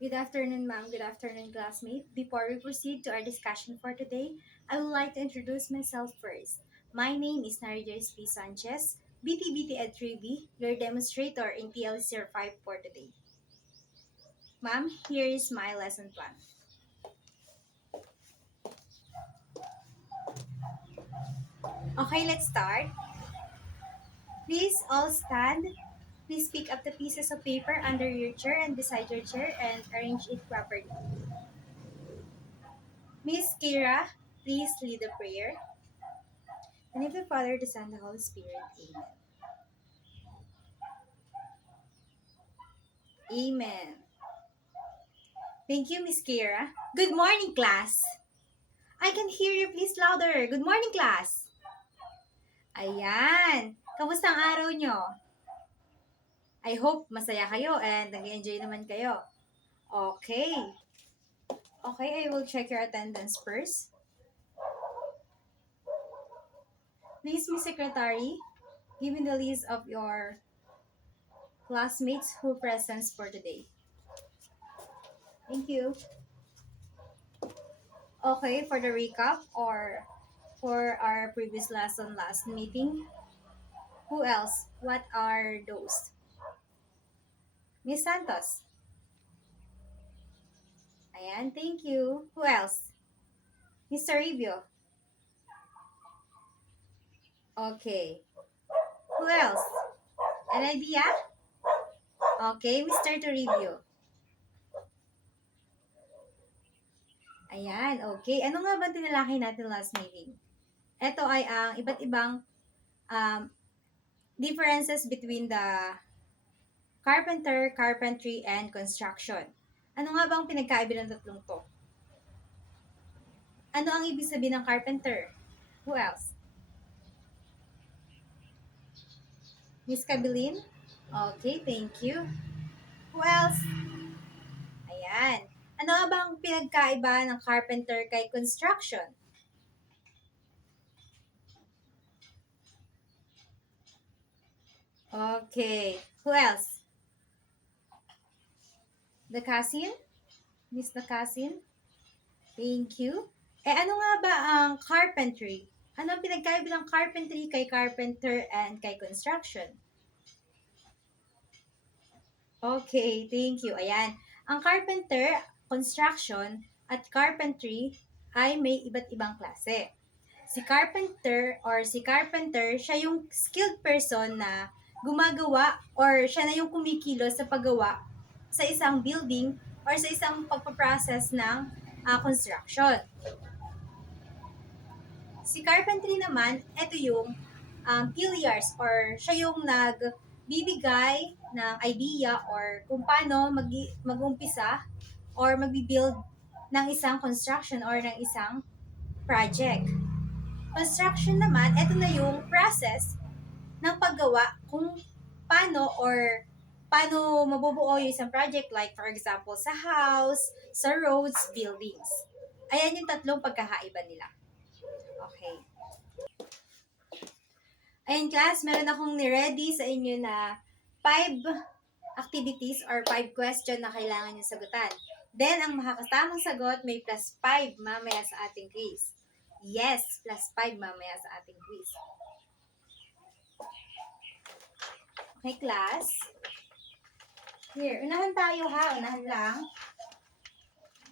Good afternoon, ma'am. Good afternoon, classmate. Before we proceed to our discussion for today, I would like to introduce myself first. My name is Narides P. Sanchez, BTBT Ed 3B, your demonstrator in TL05 for today. Ma'am, here is my lesson plan. Okay, let's start. Please all stand. Please pick up the pieces of paper under your chair and beside your chair and arrange it properly. Miss Kira, please lead the prayer. In the name of the Father, the Son, and the Holy Spirit. Amen. Amen. Thank you, Miss Kira. Good morning, class. I can hear you. Please louder. Good morning, class. Ayan. Kamusta ang araw nyo? I hope masaya kayo and nag-enjoy naman kayo. Okay. Okay, I will check your attendance first. Please, Miss Secretary, give me the list of your classmates who presents for today. Thank you. Okay, for the recap or for our previous lesson last meeting, who else? What are those? Miss Santos. Ayan, thank you. Who else? Mr. Ribio. Okay. Who else? An idea? Okay, Mr. Toribio. Ayan, okay. Ano nga ba tinalakay natin last meeting? Ito ay ang iba't ibang um, differences between the carpenter, carpentry, and construction. Ano nga bang pinagkaiba ng tatlong to? Ano ang ibig sabihin ng carpenter? Who else? Miss Kabilin? Okay, thank you. Who else? Ayan. Ano nga bang pinagkaiba ng carpenter kay construction? Okay. Who else? The cousin? Miss the cousin? Thank you. Ano nga ba ang carpentry? Ano ang pinagkaiba ng carpentry kay carpenter and kay construction? Okay, thank you. Ayan. Ang carpenter, construction, at carpentry ay may iba't ibang klase. Si carpenter, siya yung skilled person na gumagawa or siya na yung kumikilos sa paggawa sa isang building or sa isang pagpaprocess ng construction. Si carpentry naman, ito yung pillars or siya yung nagbibigay ng idea or kung paano mag-umpisa or mag-build ng isang construction or ng isang project. Construction naman, ito na yung process ng paggawa kung paano mabubuo yung isang project like for example sa house, sa roads, buildings. Ayan yung tatlong pagkakaiba nila. Okay. Ayan class, meron akong ni-ready sa inyo na 5 activities or 5 question na kailangan nyo sagutan. Then, ang makakatamang sagot may plus 5 mamaya sa ating quiz. Yes, plus 5 mamaya sa ating quiz. Okay, class? Here, unahan tayo ha. Unahan lang.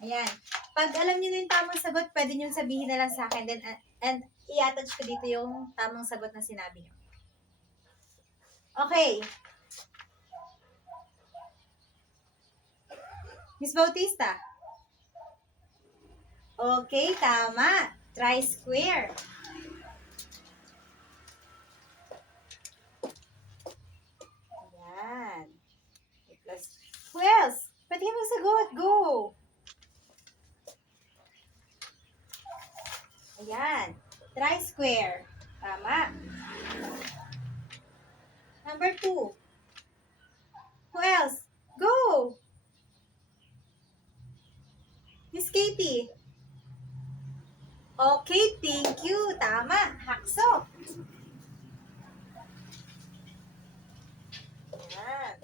Ayan. Pag alam niyo na yung tamang sagot, pwede niyo sabihin na lang sa akin. Then, and i-attach ko dito yung tamang sagot na sinabi niyo. Okay. Miss Bautista. Okay, tama. Try square. Ayan. Plus, who else? Pwede ka magsagot. Go. Ayan. Try square. Tama. Number 2. Who else? Go. Miss Katie. Okay, thank you. Tama. Hakso. Ayan.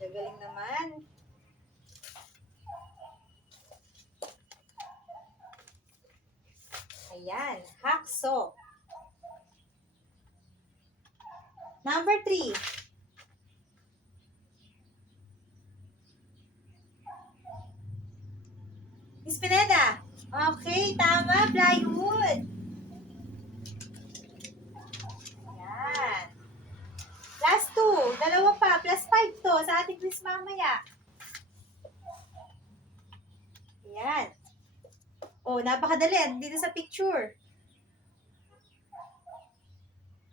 Gagaling naman. Number 3. Miss Pineda. Okay, tama. Plywood. Yan. Last 2. Dalawa pa. Plus 5 to sa ating quiz mamaya. Yan. Oh, napakadali. Dito sa picture.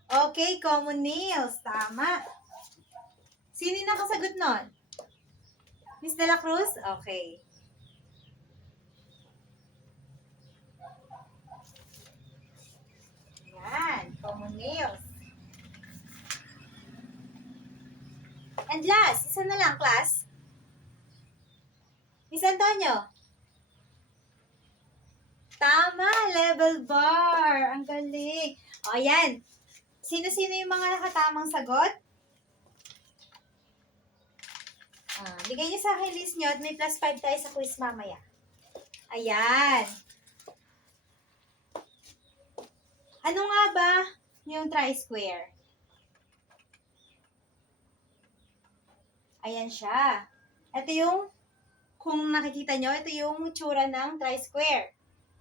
Okay, common nails. Tama. Sino yung nakasagot nun? Miss De La Cruz? Okay. Yan. Common nails. And last, isa na lang, class. Miss Antonio? Tama, level bar. Ang galing. O, yan. Sino-sino yung mga nakatamang sagot? Bigay niyo sa akin list niyo at may plus 5 tayo sa quiz mamaya. Ayan. Ano nga ba yung tri-square? Ayan siya. Ito yung, kung nakikita nyo, ito yung tsura ng tri-square.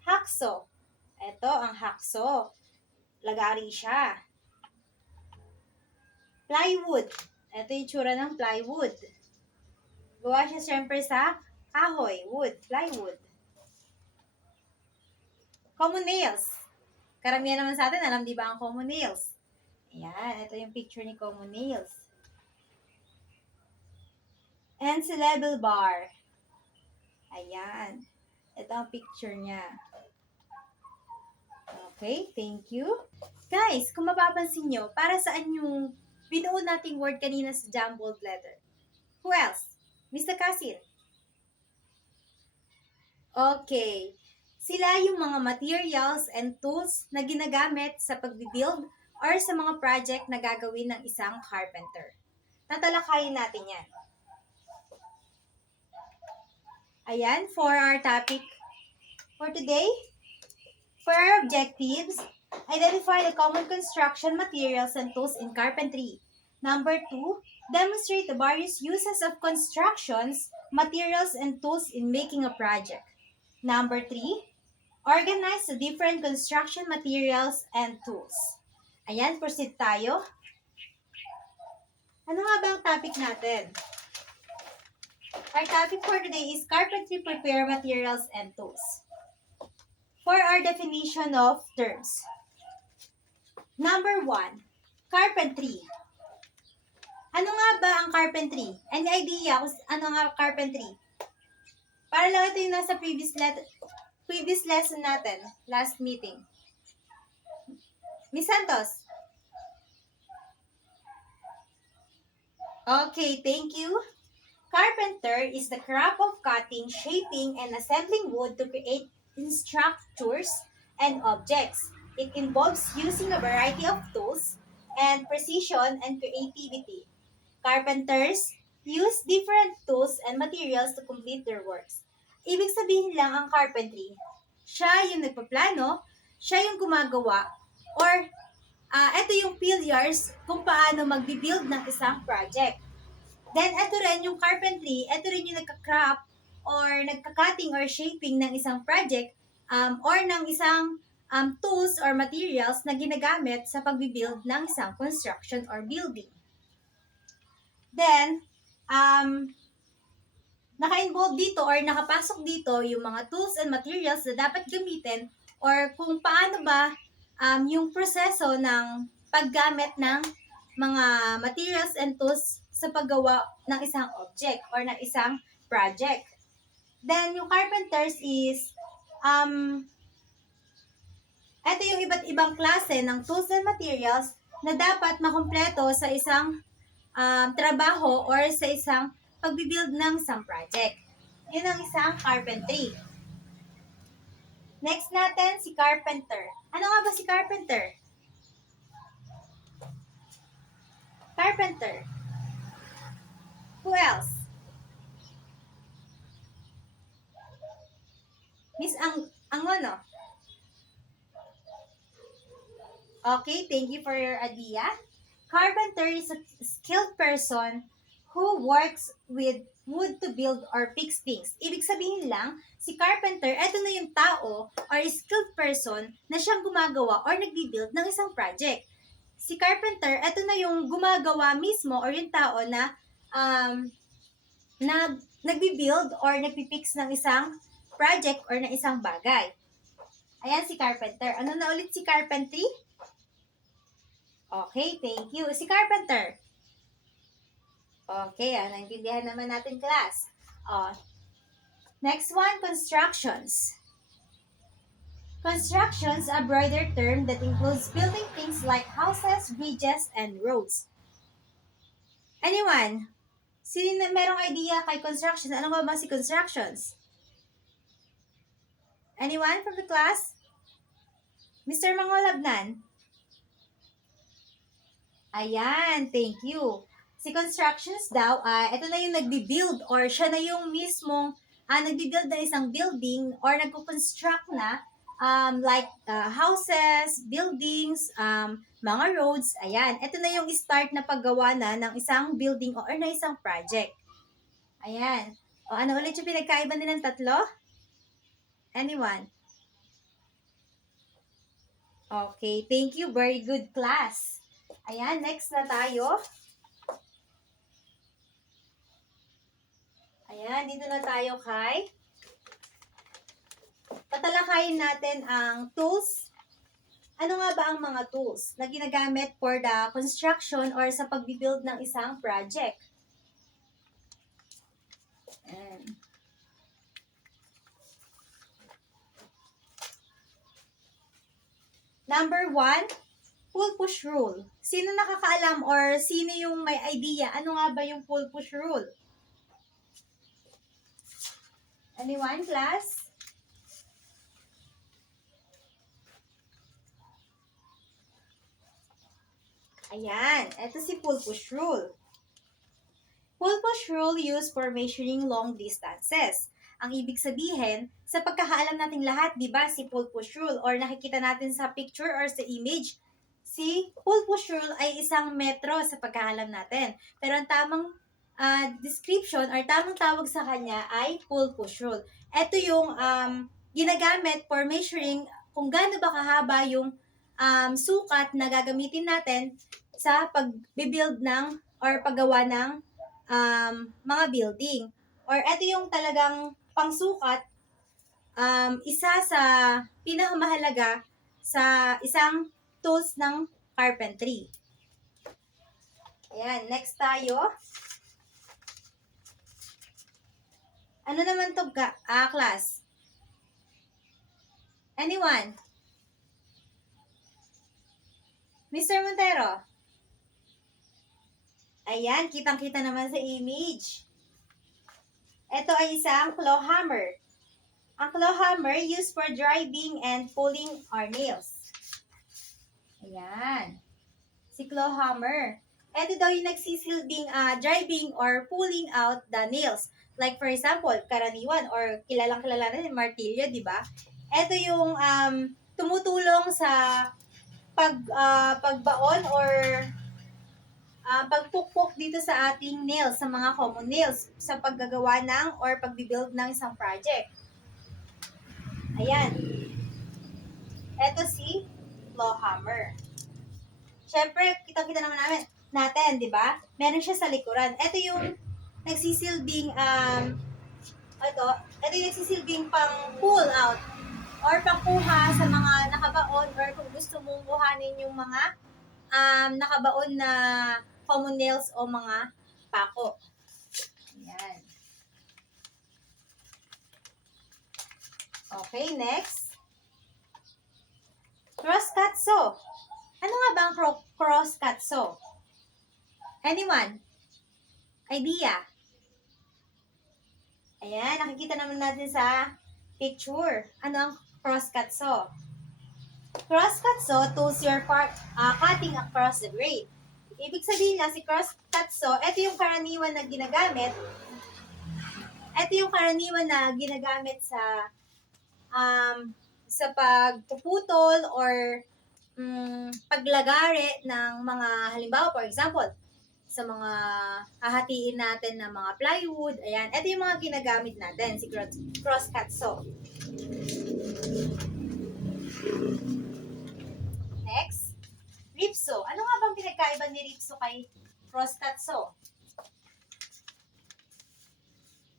Hacksaw. Ito ang hacksaw. Lagari siya. Plywood. Ito yung tsura ng plywood. Gawa siya siyempre sa kahoy, wood, plywood. Common nails. Karamihan naman sa atin, alam di ba ang common nails? Ayan, ito yung picture ni common nails. And si level bar. Ayan. Ito ang picture niya. Okay, thank you. Guys, kung mapapansin nyo, para saan yung binuo nating word kanina sa jumbled letter? Who else? Mr. Kasil? Okay. Sila yung mga materials and tools na ginagamit sa pagbibuild or sa mga project na gagawin ng isang carpenter. Tatalakayin natin yan. Ayan, for our topic for today. For our objectives, identify the common construction materials and tools in carpentry. Number 2, demonstrate the various uses of constructions, materials, and tools in making a project. Number 3, organize the different construction materials and tools. Ayan, proceed tayo. Ano nga ba ang topic natin? Our topic for today is carpentry prepare materials and tools. For our definition of terms. Number 1, carpentry. Ano nga ba ang carpentry? Any idea kung ano nga carpentry? Para lang ito yung nasa previous lesson natin, last meeting. Miss Santos? Okay, thank you. Carpenter is the craft of cutting, shaping, and assembling wood to create structures and objects. It involves using a variety of tools and precision and creativity. Carpenters use different tools and materials to complete their works. Ibig sabihin lang ang carpentry, siya yung nagpaplano, siya yung gumagawa, or ito yung pillars kung paano magbibuild ng isang project. Then, ito rin yung carpentry, ito rin yung nagka-craft or nagka-cutting or shaping ng isang project or ng isang tools or materials na ginagamit sa pagbibuild ng isang construction or building. Then, naka-involve dito or nakapasok dito yung mga tools and materials na dapat gamitin or kung paano ba yung proseso ng paggamit ng mga materials and tools sa paggawa ng isang object or ng isang project. Then, yung carpenters is, ito yung iba't ibang klase ng tools and materials na dapat makumpleto sa isang trabaho or sa isang pagbibuild ng isang project. Yun ang isang carpentry. Next natin, si carpenter. Ano nga ba si carpenter? Carpenter. Who else? Miss Angono. Okay, thank you for your idea. Carpenter is a skilled person who works with wood to build or fix things. Ibig sabihin lang, si carpenter, eto na yung tao or skilled person na siyang gumagawa or nagbi-build ng isang project. Si carpenter, eto na yung gumagawa mismo or yung tao na nagbi-build or nagpi-fix ng isang project or ng isang bagay. Ayan si carpenter. Ano na ulit si carpentry? Okay, thank you. Si carpenter. Okay, naintindihan naman natin, class. Next one, constructions. Constructions, a broader term that includes building things like houses, bridges, and roads. Anyone? Sino merong idea kay construction? Ano nga ba si constructions? Anyone from the class? Mr. Mangolabnan? Ayan, thank you. Si constructions daw, ito na yung nagbi-build or siya na yung mismong nagbi-build na isang building or nagko-construct na like houses, buildings, mga roads. Ayan, ito na yung start na paggawa na ng isang building or na isang project. Ayan. O ano ulit yung pinagkaiba nilang tatlo? Anyone? Okay, thank you. Very good, class. Ayan, next na tayo. Ayan, dito na tayo kay tatalakayin natin ang tools. Ano nga ba ang mga tools na ginagamit for the construction or sa pagbibuild ng isang project? Ayan. Number 1, pull-push rule. Sino nakakaalam or sino yung may idea? Ano nga ba yung pull-push rule? Anyone, class? Ayan, ito si pull-push rule. Pull-push rule used for measuring long distances. Ang ibig sabihin, sa pagkakaalam nating lahat, di ba, si pull-push rule or nakikita natin sa picture or sa image, si pull-push rule ay isang metro sa pagkakaalam natin. Pero ang tamang description or tamang tawag sa kanya ay pull-push rule. Ito yung ginagamit for measuring kung gaano ba kahaba yung sukat na gagamitin natin sa pag-build ng or paggawa ng mga building. Or ito yung talagang pangsukat, isa sa pinakamahalaga sa isang tools ng carpentry. Ayan, next tayo. Ano naman to, class? Anyone? Mr. Montero? Ayan, kitang-kita naman sa image. Ito ay isang claw hammer. Ang claw hammer used for driving and pulling our nails. Ayan. Si claw hammer. Ito daw yung nagsisilbing driving or pulling out the nails. Like for example, karaniwan or kilalang-kilala na yung martilyo, di ba? Ito yung tumutulong sa pagbaon or pagpukpok dito sa ating nails, sa mga common nails, sa paggagawa ng or pagbibuild ng isang project. Ayan. Ito si claw hammer. Siyempre, kita-kita naman natin, di ba? Meron siya sa likuran. Ito yung nagsisilbing, ito yung nagsisilbing pang pull out or pangkuha sa mga nakabaon or kung gusto mong kuhanin yung mga nakabaon na common nails o mga pako. Ayan. Okay, next. Crosscut saw. Ano nga ba ang crosscut saw? Anyone? Idea? Ayan, nakikita naman natin sa picture. Ano ang crosscut saw? Crosscut saw tools your cutting across the blade. Ibig sabihin lang, si crosscut saw, ito yung karaniwan na ginagamit. Ito yung karaniwan na ginagamit sa pagpuputol or paglagari ng mga, halimbawa, for example, sa mga hahatiin natin ng mga plywood. Ayan, ito yung mga ginagamit natin, si crosscut saw. Next, ripsaw. Ano nga bang pinagkaiba ni ripsaw kay crosscut saw?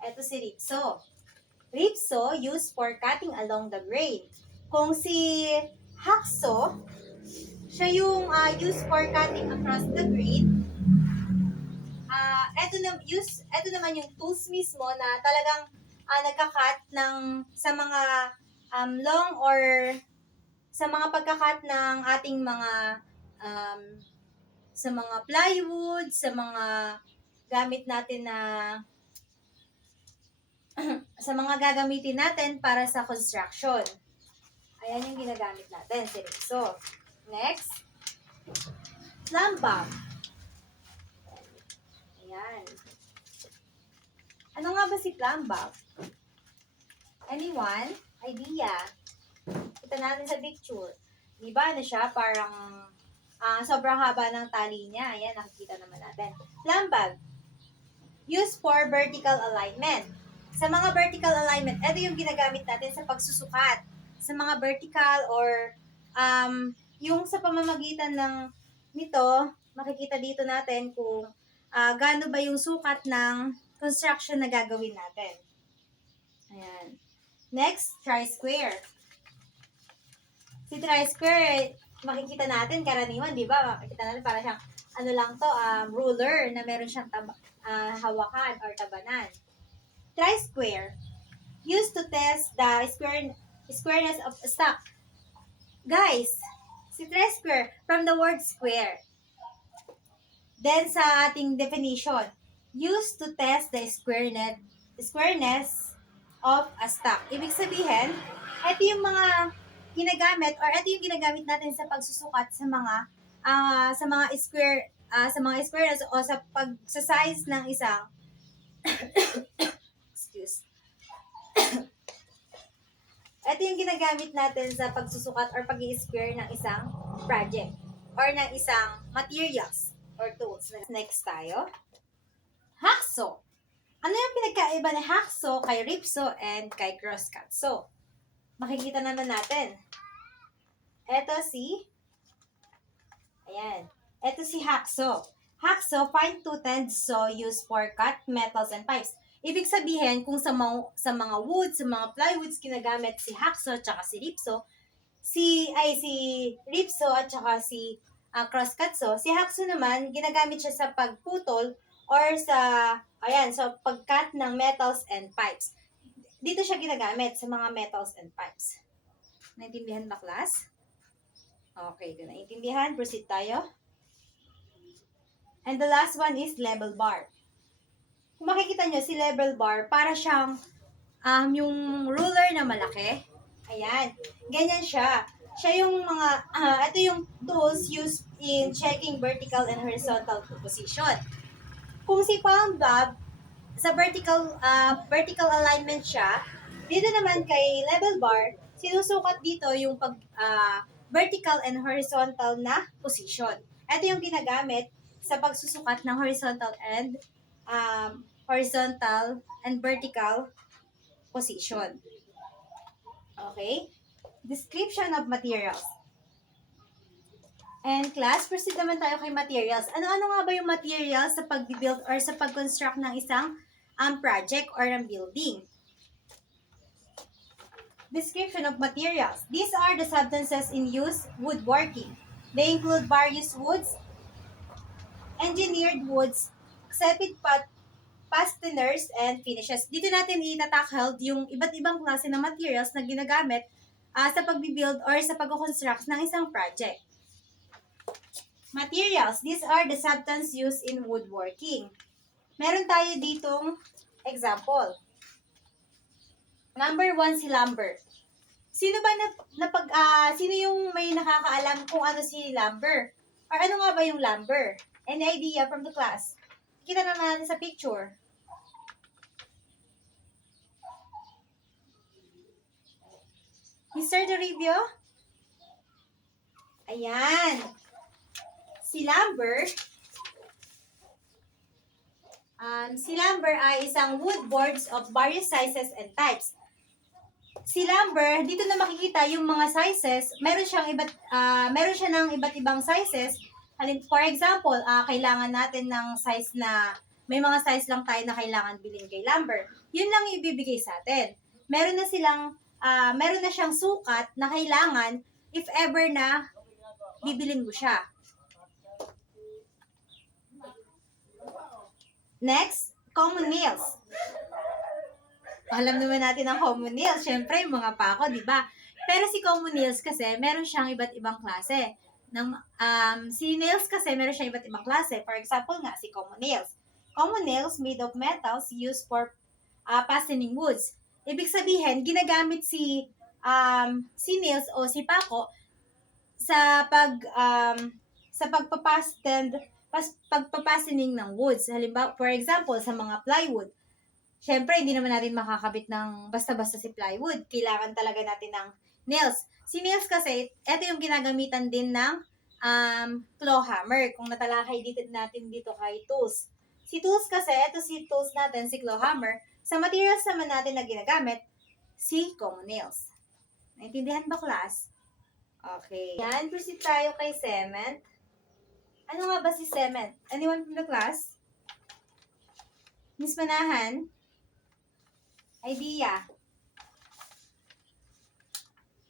Ito si ripsaw. Ripsaw used for cutting along the grain. Kung si hacksaw, siya yung used for cutting across the grain. Ito naman yung tools mismo na talagang nagka-cut sa mga long or sa mga pagka-cut ng ating mga sa mga plywood, sa mga gamit natin na sa mga gagamitin natin para sa construction. Ayan yung ginagamit natin, si ripsaw. Next, plumbum. Ayan. Ano nga ba si plumbum? Anyone? Idea? Kita natin sa picture. Diba ano siya? Parang sobrang haba ng tali niya. Ayan, nakikita naman natin. Plumbum. Used for vertical alignment. Sa mga vertical alignment, ito yung ginagamit natin sa pagsusukat. Sa mga vertical or yung sa pamamagitan ng nito, makikita dito natin kung gaano ba yung sukat ng construction na gagawin natin. Ayan. Next, tri-square. Si tri-square, makikita natin karaniwan, di ba? Makikita natin para siyang, ano lang to, ruler na meron siyang hawakan or tabanan. Tri-square, used to test the squareness of a stock. Guys, si tri-square, from the word square. Then sa ating definition, used to test the squareness of a stock. Ibig sabihin, ito yung mga ginagamit or ito yung ginagamit natin sa pagsusukat sa mga squares o sa pagsa-size ng isang excuse. Ito yung ginagamit natin sa pagsusukat or pag-i-square ng isang project or ng isang materials or tools. Next tayo. Hacksaw. Ano yung pinagkaiba ni hacksaw kay ripsaw and kay crosscut saw? Makikita naman natin. Ito si hacksaw. Hacksaw, fine-toothed saw used for cut metals and pipes. Ibig sabihin, kung sa mga wood, sa mga plywoods, kinagamit si hacksaw at saka si ripsaw, si ripsaw at saka si crosscut saw. Si hacksaw naman, ginagamit siya sa pagputol or sa pag-cut ng metals and pipes. Dito siya ginagamit sa mga metals and pipes. Naintindihan ba, class? Okay, kung naintindihan, proceed tayo. And the last one is level bar. Kung makikita nyo, si level bar, para siyang yung ruler na malaki. Ayan. Ganyan siya. Siya yung ito yung tools used in checking vertical and horizontal position. Kung si palm bob, sa vertical alignment siya, dito naman kay level bar, sinusukat dito yung vertical and horizontal na position. Ito yung ginagamit sa pagsusukat ng horizontal and vertical position. Okay? Description of materials. And class, proceed naman tayo kay materials. Ano-ano nga ba yung materials sa pag-build or sa pag-construct ng isang project or ng building? Description of materials. These are the substances in use woodworking. They include various woods, engineered woods, accepted fasteners, and finishes. Dito natin itatakald yung iba't ibang klase ng materials na ginagamit sa pag-build or sa pag-construct ng isang project. Materials. These are the substances used in woodworking. Meron tayo ditong example. Number 1, si lumber. Sino ba sino yung may nakakaalam kung ano si lumber? Or ano nga ba yung lumber? Any idea from the class? Kita naman natin sa picture. Mr. Toribio? Ayan. Si lumber ay isang wood boards of various sizes and types. Si lumber, dito na makikita yung mga sizes, meron siya ng iba't ibang sizes. For example, kailangan natin ng size na may mga size lang tayo na kailangan bilhin kay lumber. Yun lang yung ibibigay sa atin. Meron na siyang sukat na kailangan if ever na bibilin mo siya. Next, common nails. Alam naman natin ang common nails. Siyempre, yung mga pako, di ba? Pero si common nails kasi, meron siyang iba't ibang klase. Si nails kasi, meron siyang iba't ibang klase. For example nga, si common nails. Common nails made of metals used for fastening woods. Ibig sabihin, ginagamit si nails o si pako sa pagpapastening ng woods. Halimbawa, for example, sa mga plywood. Syempre, hindi naman natin makakabit ng basta-basta si plywood. Kailangan talaga natin ng nails. Si nails kasi, ito yung ginagamitan din ng claw hammer. Kung natalakay natin dito kay tools. Si tools kasi, ito si tools natin, si claw hammer. Sa materials naman natin na ginagamit, si common nails. Naintindihan ba, class? Okay. Yan, proceed tayo kay cement. Ano nga ba si cement? Anyone from the class? Miss Manahan? Idea?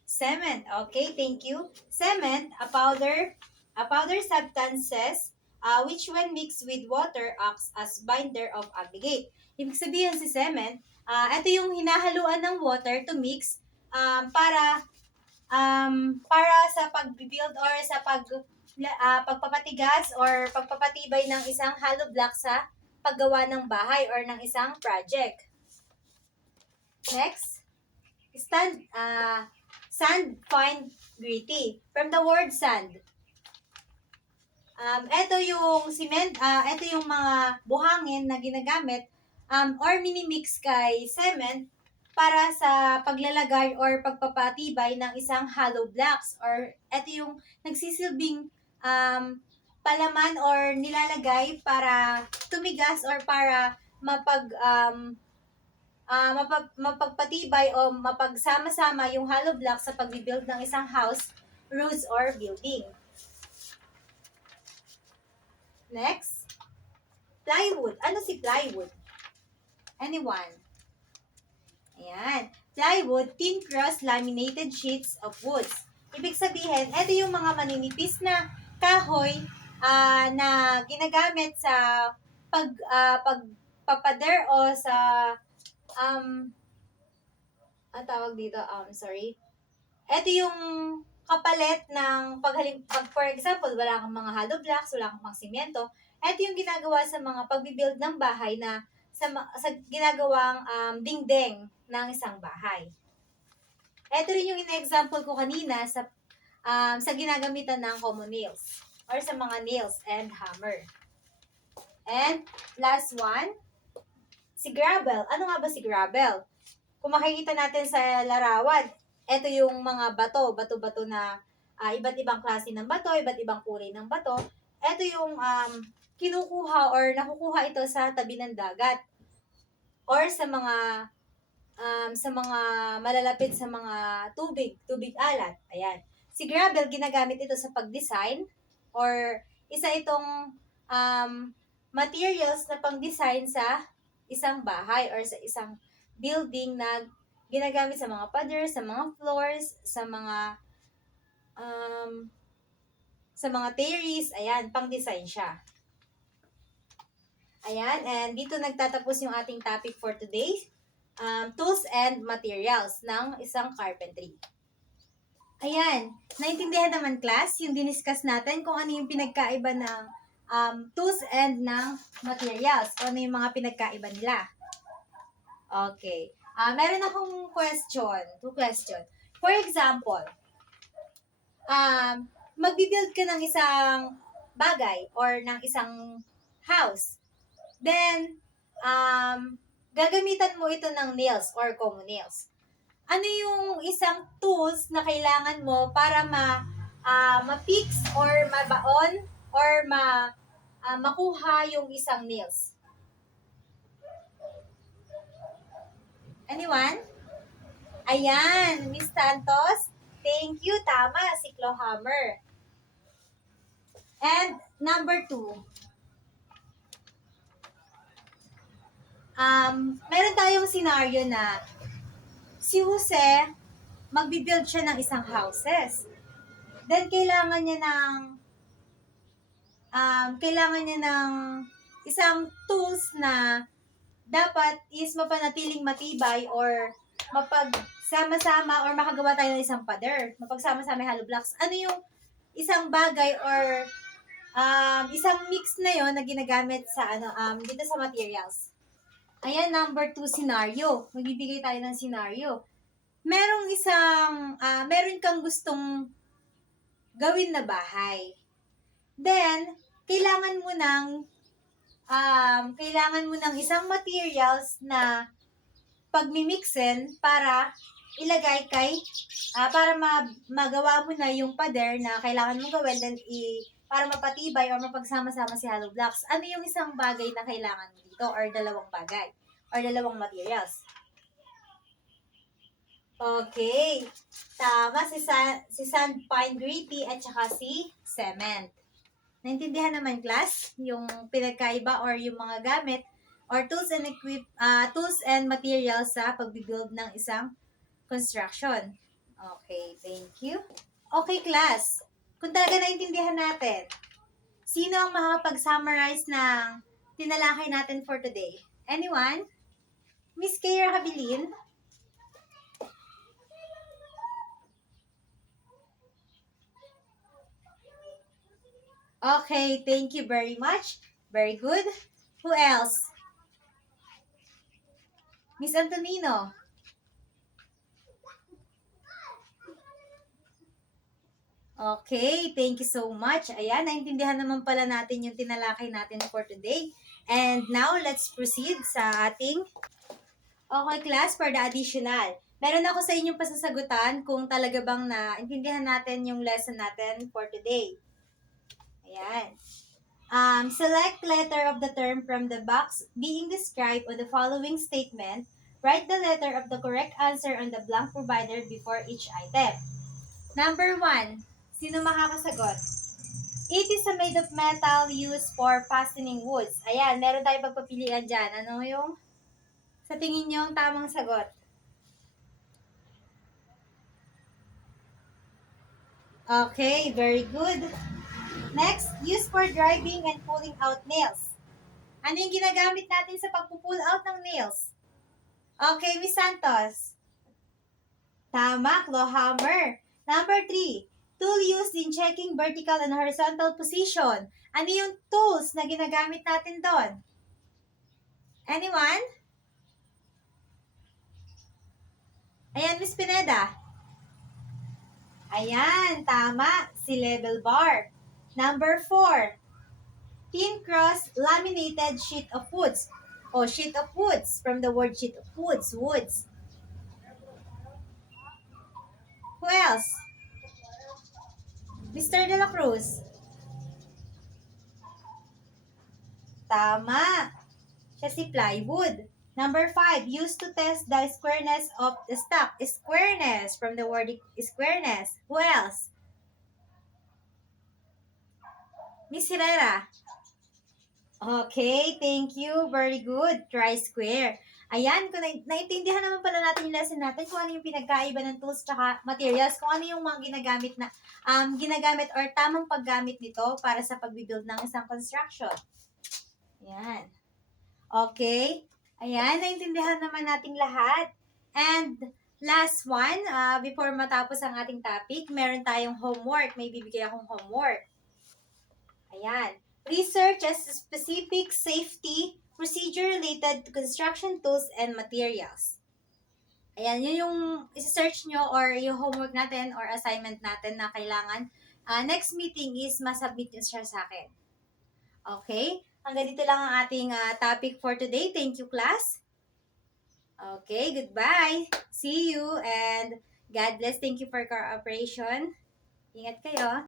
Cement. Okay, thank you. Cement, a powder substances which when mixed with water acts as binder of aggregate. Ibig sabihin si cement, ito yung hinahaluan ng water to mix para sa pag-build or sa pagpapatigas or pagpapatibay ng isang hollow block sa paggawa ng bahay or ng isang project. Next, sand, fine, gritty. From the word sand. Ito yung ito yung mga buhangin na ginagamit or minimix kay cement para sa paglalagay or pagpapatibay ng isang hollow blocks or ito yung nagsisilbing palaman or nilalagay para tumigas or para mapagpatibay o mapagsama-sama yung hollow blocks sa pag-build ng isang house, roads, or building. Next, plywood. Ano si plywood? Anyone? Ayan. Plywood, thin cross laminated sheets of woods. Ibig sabihin, ito yung mga maninipis na kahoy na ginagamit sa pagpapader o sa tawag dito, sorry. Ito yung kapalit ng for example, wala kang mga hollow blocks, wala kang pang simyento. Ito yung ginagawa sa mga pagbibuild ng bahay na sa ginagawang dingding ng isang bahay. Ito rin yung in-example ko kanina sa ginagamitan ng common nails or sa mga nails and hammer. And last one, si gravel. Ano nga ba si gravel? Kung makikita natin sa larawan, ito yung mga bato-bato na iba't ibang klase ng bato, iba't ibang kulay ng bato. Ito yung kinukuha or nakukuha ito sa tabi ng dagat or sa mga malalapit sa mga tubig alat. Ayan. Si gravel, ginagamit ito sa pag-design or isa itong materials na pang-design sa isang bahay or sa isang building na ginagamit sa mga padders, sa mga floors, sa mga terrace. Ayan, pang-design siya. Ayan, and dito nagtatapos yung ating topic for today. Tools and materials ng isang carpentry. Ayan, naintindihan naman class yung diniscuss natin kung ano yung pinagkaiba ng tools and ng materials. Kung ano yung mga pinagkaiba nila. Okay. Meron akong two question. For example, magbibuild ka ng isang bagay or ng isang house. Then, gagamitan mo ito ng nails or common nails. Ano yung isang tools na kailangan mo para ma-fix or mabaon or makuha yung isang nails? Anyone? Ayan, Miss Santos. Thank you. Tama, si Clawhammer. And number 2, meron tayong scenario na si Jose, magbibuild siya ng isang houses. Then, kailangan niya ng isang tools na dapat is mapanatiling matibay or mapagsama-sama or makagawa tayo ng isang pader. Mapagsama-sama yung hollow blocks. Ano yung isang bagay or isang mix na yon na ginagamit sa dito sa materials? Ayan, number 2 scenario. Magbibigay tayo ng scenario. Meron kang gustong gawin na bahay. Then, kailangan mo ng isang materials na pagmimixin para ilagay para magawa mo na yung pader na kailangan mo gawin, then para mapatibay or mapagsama-sama si hollow blocks. Ano yung isang bagay na kailangan mo dito or dalawang bagay or dalawang materials? Okay. Tama, si sand, pine gritty at saka si cement. Naintindihan naman, class, yung pinagkaiba or yung mga gamit or tools and materials sa pagbibuild ng isang construction. Okay, thank you. Okay, class. Kung talaga naintindihan natin, sino ang makakapag-summarize ng tinalakay natin for today? Anyone? Miss Kaya Habilin? Okay, thank you very much. Very good. Who else? Miss Antonino? Okay, thank you so much. Ayan, naintindihan naman pala natin yung tinalakay natin for today. And now, let's proceed sa ating class for the additional. Meron ako sa inyong pasasagutan kung talaga bang naintindihan natin yung lesson natin for today. Ayan. Select letter of the term from the box being described on the following statement. Write the letter of the correct answer on the blank provided before each item. Number 1. Sino makakasagot? It is a made of metal used for fastening woods. Ayan, meron tayong pagpapilian dyan. Ano yung sa tingin nyo ang tamang sagot? Okay, very good. Next, used for driving and pulling out nails. Ano yung ginagamit natin sa pagpupull out ng nails? Okay, Miss Santos. Tama, claw hammer. Number 3, tool used in checking vertical and horizontal position. Ano yung tools na ginagamit natin doon? Anyone? Ayan, Miss Pineda. Ayan, tama, si level bar. Number 4, thin cross laminated sheet of woods. O, sheet of woods, from the word sheet of woods, woods. Who else? Mr. De La Cruz. Tama. Siya si plywood. Number 5, used to test the squareness of the stock. Squareness, from the word squareness. Who else? Miss Herrera. Okay, thank you. Very good. Tri-square. Ayan, kung naintindihan naman pala natin yung lesson natin kung ano yung pinagkaiba ng tools tsaka materials, kung ano yung mga ginagamit or tamang paggamit nito para sa pagbibuild ng isang construction. Ayan. Okay. Ayan, naintindihan naman nating lahat. And last one, before matapos ang ating topic, meron tayong homework. May bibigay akong homework. Ayan. Research as specific safety procedure related to construction tools and materials. Ayan, yun yung isi-search nyo or yung homework natin or assignment natin na kailangan. Next meeting is masubmit nyo siya sa akin. Okay? Hanggang dito lang ang ating topic for today. Thank you, class. Okay, goodbye. See you and God bless. Thank you for cooperation. Ingat kayo.